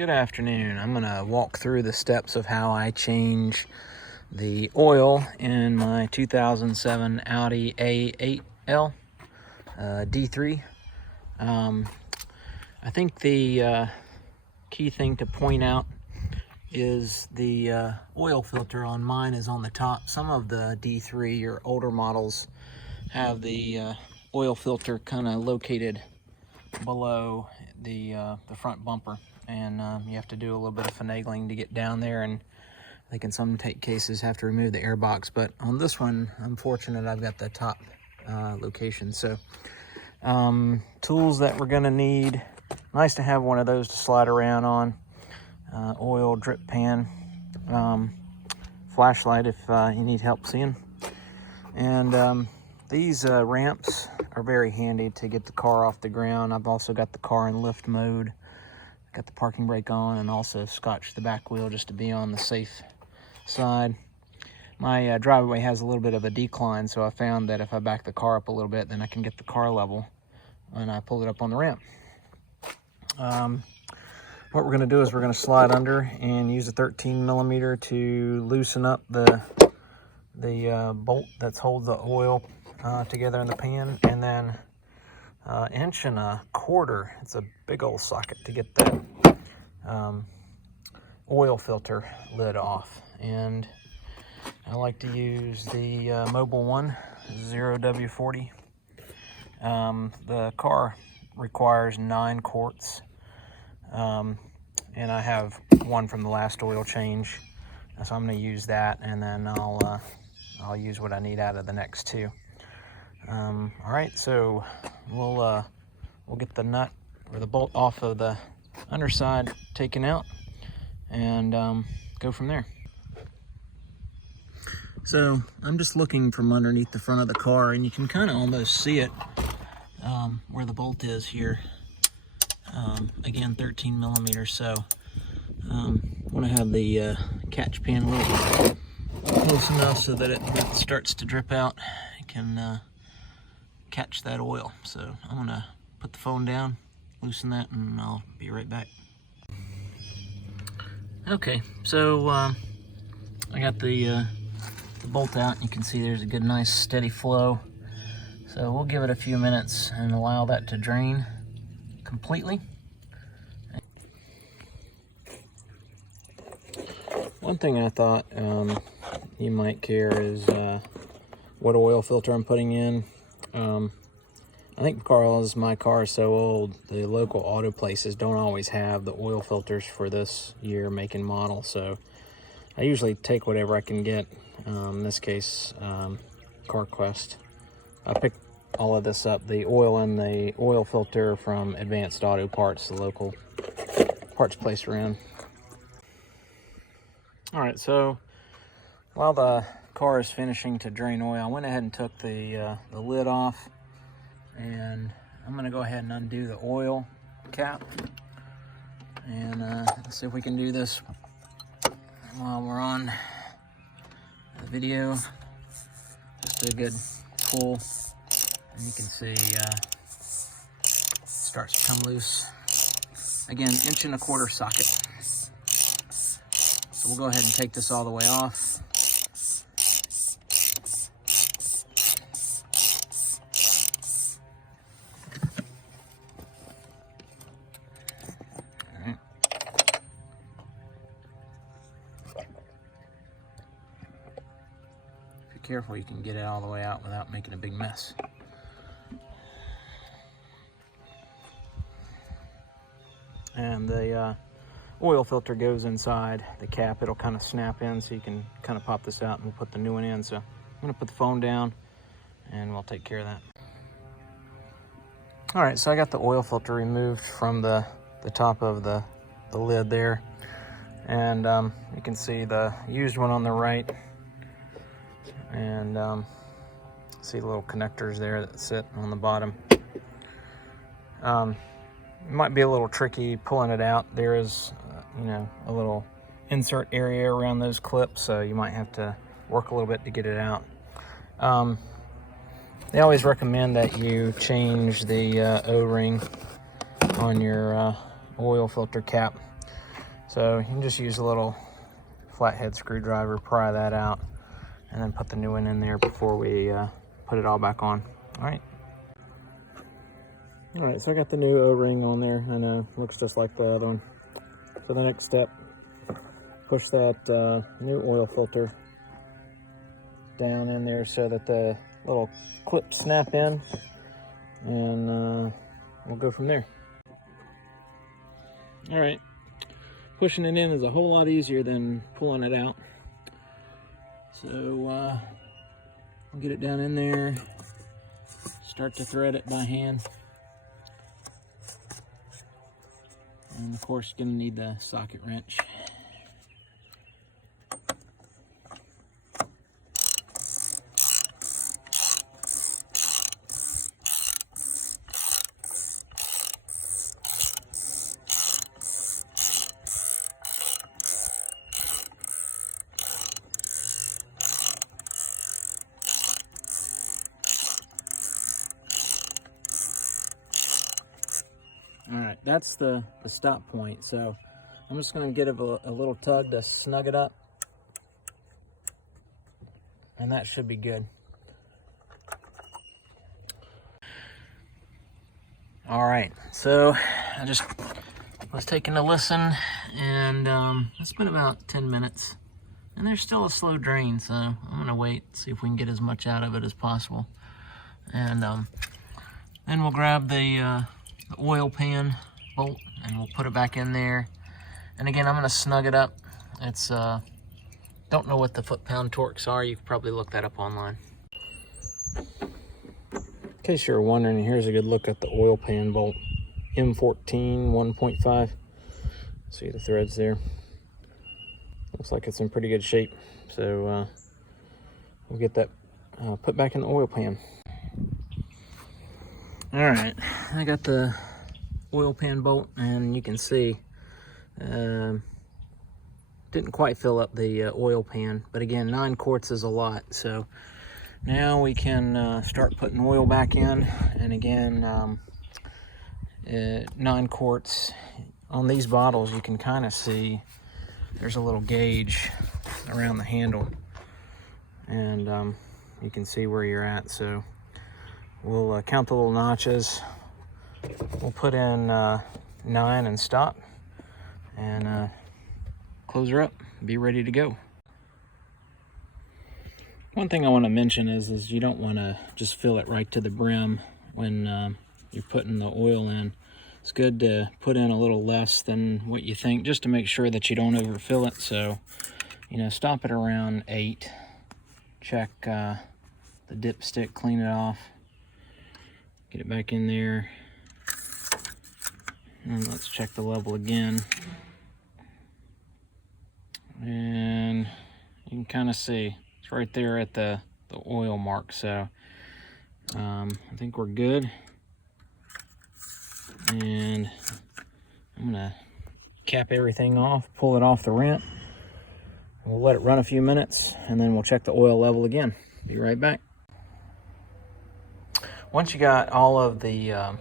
Good afternoon. I'm going to walk through the steps of how I change the oil in my 2007 Audi A8L D3. I think the key thing to point out is the oil filter on mine is on the top. Some of the D3 or older models have the oil filter kind of located below the front bumper, and you have to do a little bit of finagling to get down there, and I think in some cases have to remove the air box, but on this one I'm fortunate I've got the top location. So tools that we're going to need: nice to have one of those to slide around on, oil drip pan, flashlight if you need help seeing, and these ramps are very handy to get the car off the ground. I've also got the car in lift mode, got the parking brake on, and also scotched the back wheel just to be on the safe side. My driveway has a little bit of a decline, so I found that if I back the car up a little bit, then I can get the car level when I pull it up on the ramp. What we're going to do is we're going to slide under and use a 13mm to loosen up the bolt that holds the oil together in the pan, and then 1.25 inch, it's a big old socket to get that oil filter lid off. And I like to use the mobile one, 0W40. The car requires 9 quarts, and I have one from the last oil change, so I'm going to use that, and then I'll use what I need out of the next two. All right, so we'll get the nut or the bolt off of the underside taken out, and go from there. So I'm just looking from underneath the front of the car, and you can kind of almost see it where the bolt is here. Again, 13mm. So I want to have the catch pan a little close enough so that it starts to drip out. It can catch that oil. So I'm gonna put the phone down, loosen that, and I'll be right back. Okay, so I got the bolt out. You can see there's a good, nice, steady flow. So we'll give it a few minutes and allow that to drain completely. One thing I thought you might care is what oil filter I'm putting in. I think because my car is so old, the local auto places don't always have the oil filters for this year, make, and model. So I usually take whatever I can get. In this case, CarQuest. I picked all of this up, the oil and the oil filter, from Advanced Auto Parts, the local parts place around. All right, so while the car is finishing to drain oil, I went ahead and took the lid off, and I'm going to go ahead and undo the oil cap, and let's see if we can do this while we're on the video. Just a good pull, and you can see it starts to come loose. Again, 1.25 inch socket. So we'll go ahead and take this all the way off. All right. If you're careful, you can get it all the way out without making a big mess. And the oil filter goes inside the cap. It'll kind of snap in, so you can kind of pop this out and we'll put the new one in. So I'm going to put the phone down and we'll take care of that. All right, so I got the oil filter removed from the top of the lid there, and you can see the used one on the right, and see the little connectors there that sit on the bottom. It might be a little tricky pulling it out. There is a little insert area around those clips, so you might have to work a little bit to get it out. They always recommend that you change the O-ring on your oil filter cap. So you can just use a little flathead screwdriver, pry that out, and then put the new one in there before we put it all back on. All right. All right, so I got the new O-ring on there. I know, looks just like the other one. So the next step, push that new oil filter down in there so that the little clips snap in, and we'll go from there. All right, pushing it in is a whole lot easier than pulling it out. So we'll get it down in there, start to thread it by hand. And of course, you're gonna need the socket wrench. All right, that's the stop point. So I'm just gonna give it a little tug to snug it up, and that should be good. All right, so I just was taking a listen, and it's been about 10 minutes, and there's still a slow drain, so I'm gonna wait, see if we can get as much out of it as possible. And then we'll grab the oil pan bolt and we'll put it back in there. And again, I'm gonna snug it up. It's don't know what the foot-pound torques are. You can probably look that up online. In case you're wondering, here's a good look at the oil pan bolt. M14 1.5. See the threads there? Looks like it's in pretty good shape. So we'll get that put back in the oil pan. All right, I got the oil pan bolt, and you can see didn't quite fill up the oil pan, but again, 9 quarts is a lot. So now we can start putting oil back in, and again, 9 quarts. On these bottles, you can kind of see there's a little gauge around the handle, and you can see where you're at. So we'll count the little notches. We'll put in 9 and stop, and close her up, be ready to go. One thing I want to mention is you don't want to just fill it right to the brim when you're putting the oil in. It's good to put in a little less than what you think, just to make sure that you don't overfill it. So, you know, stop it around 8. Check the dipstick, clean it off, get it back in there, and let's check the level again. And you can kind of see it's right there at the oil mark. So I think we're good. And I'm gonna cap everything off, pull it off the rent. We'll let it run a few minutes, and then we'll check the oil level again. Be right back. Once you got all of the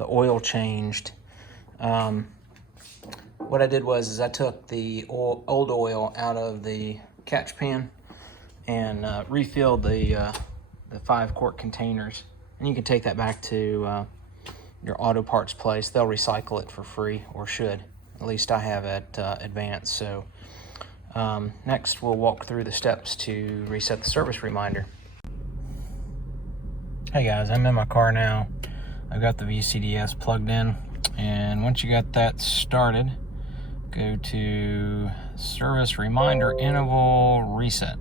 oil changed, what I did was I took the old oil out of the catch pan and refilled the 5-quart containers. And you can take that back to your auto parts place. They'll recycle it for free, or should. At least I have at Advance. So next we'll walk through the steps to reset the service reminder. Hey guys, I'm in my car now. I've got the VCDS plugged in, and once you got that started, go to service reminder interval reset.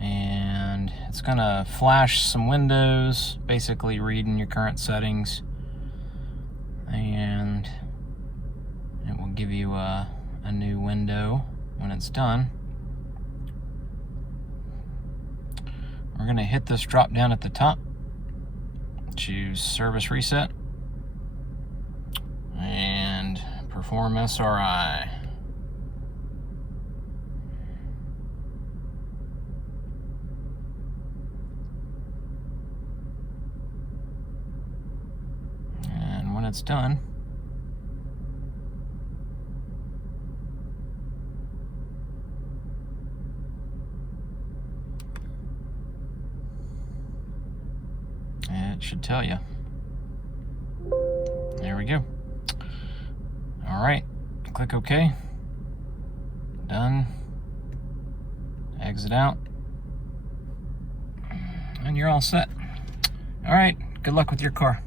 And it's gonna flash some windows, basically reading your current settings, and it will give you a new window when it's done. We're gonna hit this drop down at the top, choose service reset, and perform SRI. And when it's done, That should tell you. There we go. All right, click OK. Done. Exit out. And you're all set. All right, good luck with your car.